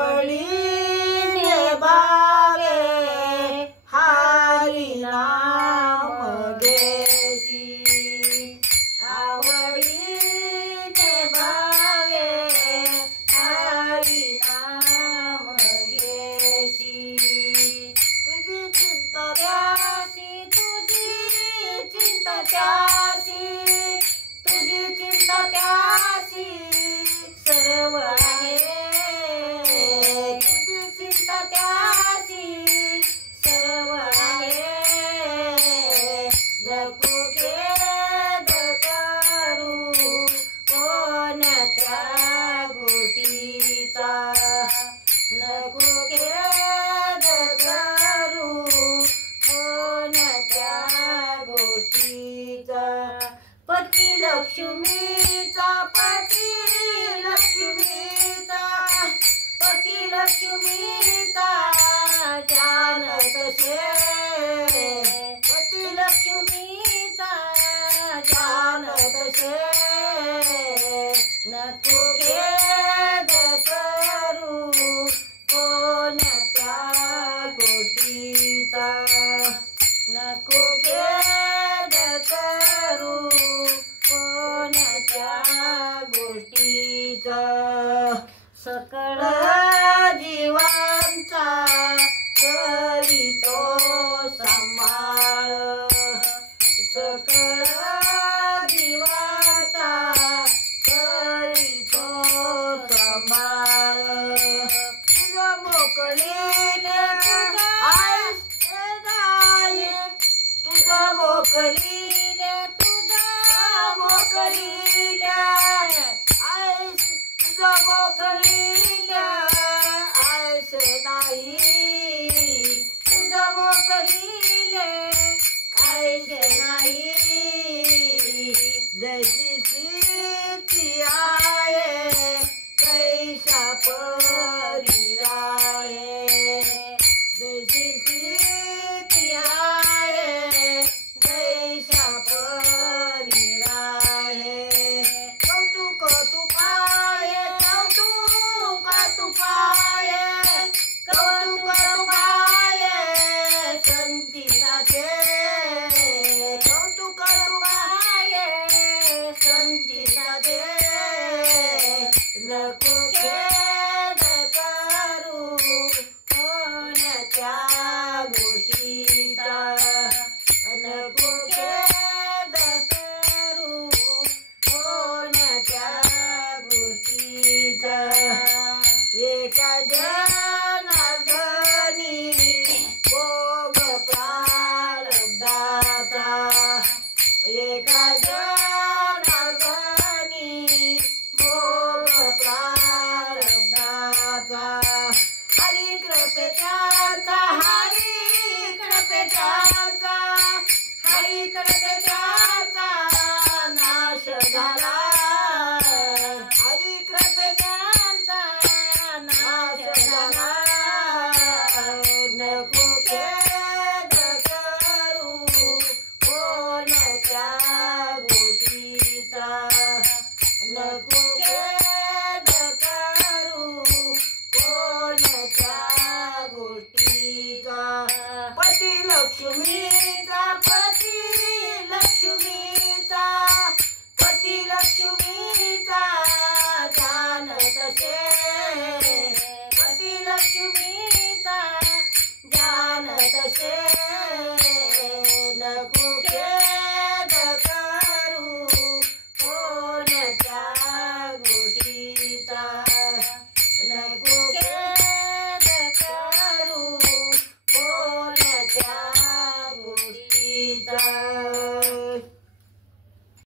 आवडीने भावे हरी नाम घेशी, आवडीने भावे हरी नाम घेशी। तुझी चिंता त्याशी, तुझी चिंता त्याशी, तुझी चिंता त्याशी सर्व आहे, तुझी चिंता त्याशी सर्व आहे। नको खेद करू कोणत्या गोष्टीचा, नको खेद करू कोणत्या गोष्टीचा। पती लक्ष्मीचा, पती लक्ष्मीचा, पती लक्ष्मीचा जानत से, पती लक्ष्मीचा जानत से। नको खेद करू कोणत्या गोष्टीचा, नको खेद करू कोणत्या गोष्टीचा। सकळ जीवांचा करीतो सांभाळ, सकळ जीवाचा करीतो सांभाळ। तुझं मोकळीने आईस गाय, तुझं मोकळीने, तुझं मोकळीने आईस, तुझं मोकळीने आईस नाही, तुझं मोकळीने आईस नाही। जैसी स्थिती आहे कैसा परी राहे, जैसी स्थिती आहे कैसा परी राहे। कौतुक तू पाये, कौतुक तू पाये, कौतुक तू पाये संचिताचे, कौतुक तू पाये संचिताचे। नको खेद करू कोणत्या गोष्टीचा, नको खेद करू कोणत्या गोष्टीचा। एका जनार्दनी भोग प्रारब्धाचा, एका जनार्दनी भोग प्रारब्धाचा। हरी कृपेचा, हरी कृपेचा, हरी कृपेचा नाश झाला, हरी कृपेचा नाश झाला। नको खेद करू कोणत्या गोष्टीचा, नको खेद करू कोणत्या गोष्टीचा। पती लक्ष्मीचा, पती लक्ष्मीचा, पती लक्ष्मीचा जानत से, पती लक्ष्मीचा जानत से। नको